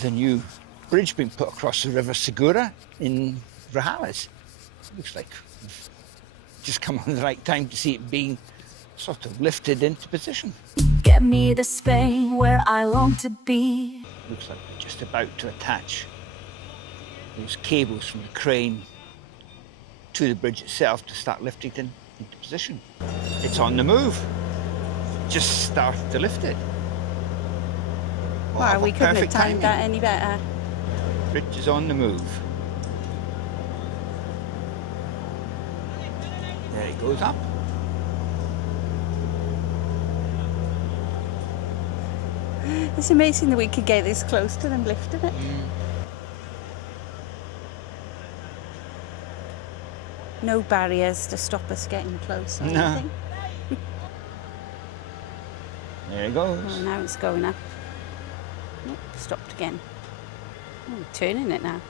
the new bridge being put across the River Segura in Rojales. Looks like we've just come on the right time to see it being sort of lifted into position. Get me to Spain where I long to be. Looks like we're just about to attach those cables from the crane to the bridge itself to start lifting it into position. It's on the move. Just started to lift it. Wow, we couldn't have perfect timed timing. that any better. Bridge is on the move. There it goes up. It's amazing that we could get this close to them lifting it. No barriers to stop us getting close or No. anything. There it goes. Oh, now it's going up. Oh, stopped again. Oh, turning it now.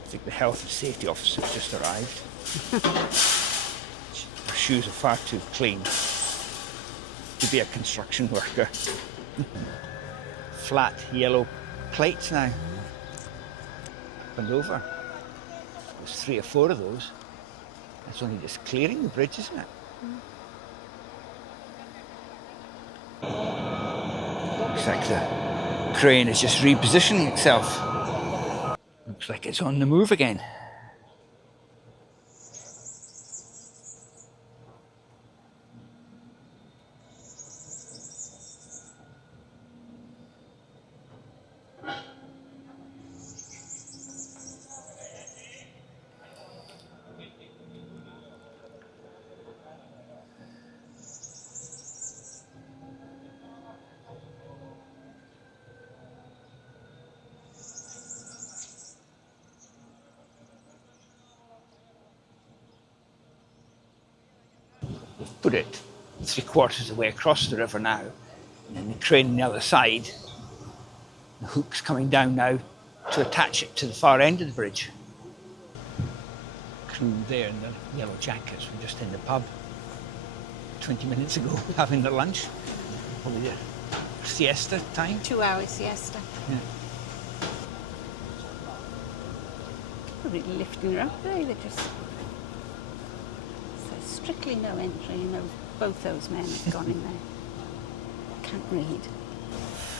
I think the health and safety officer's just arrived. Her shoes are far too clean to be a construction worker. Flat yellow plates now. Up and over. There's 3 or 4 of those. That's only just clearing the bridge, isn't it? Looks like the crane is just repositioning itself. Looks like it's on the move again. Put it 3/4 of the way across the river now, and then the crane on the other side. The hook's coming down now to attach it to the far end of the bridge. Crew there in the yellow jackets were just in the pub 20 minutes ago having their lunch. Probably their siesta time. 2-hour siesta. Yeah. Probably lifting her up there. They're just. Strictly no entry, and both those men have gone in there. Can't read.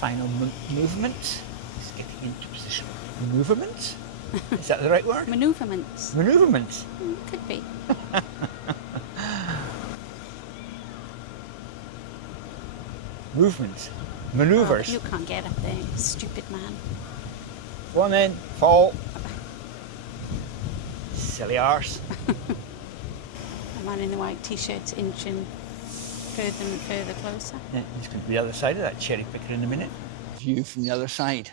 Final movement. It's getting into position. Movement? Is that the right word? Manoeuvrements. Manoeuvrement. Could be. Movement. Manoeuvres. Oh, you can't get up there, you stupid man. Go on then, fall. Silly arse. The man in the white t-shirt's inching further and further closer. Yeah, he's going to be the other side of that cherry picker in a minute. View from the other side.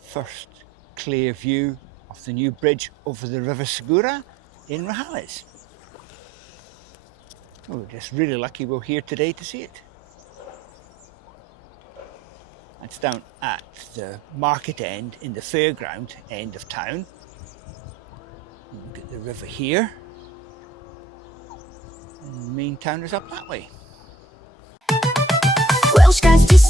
First clear view of the new bridge over the River Segura in Rojales. Oh, we're just really lucky we're here today to see it. It's down at the market end in the fairground end of town. Look at the river here. And the main town is up that way. Welsh guys just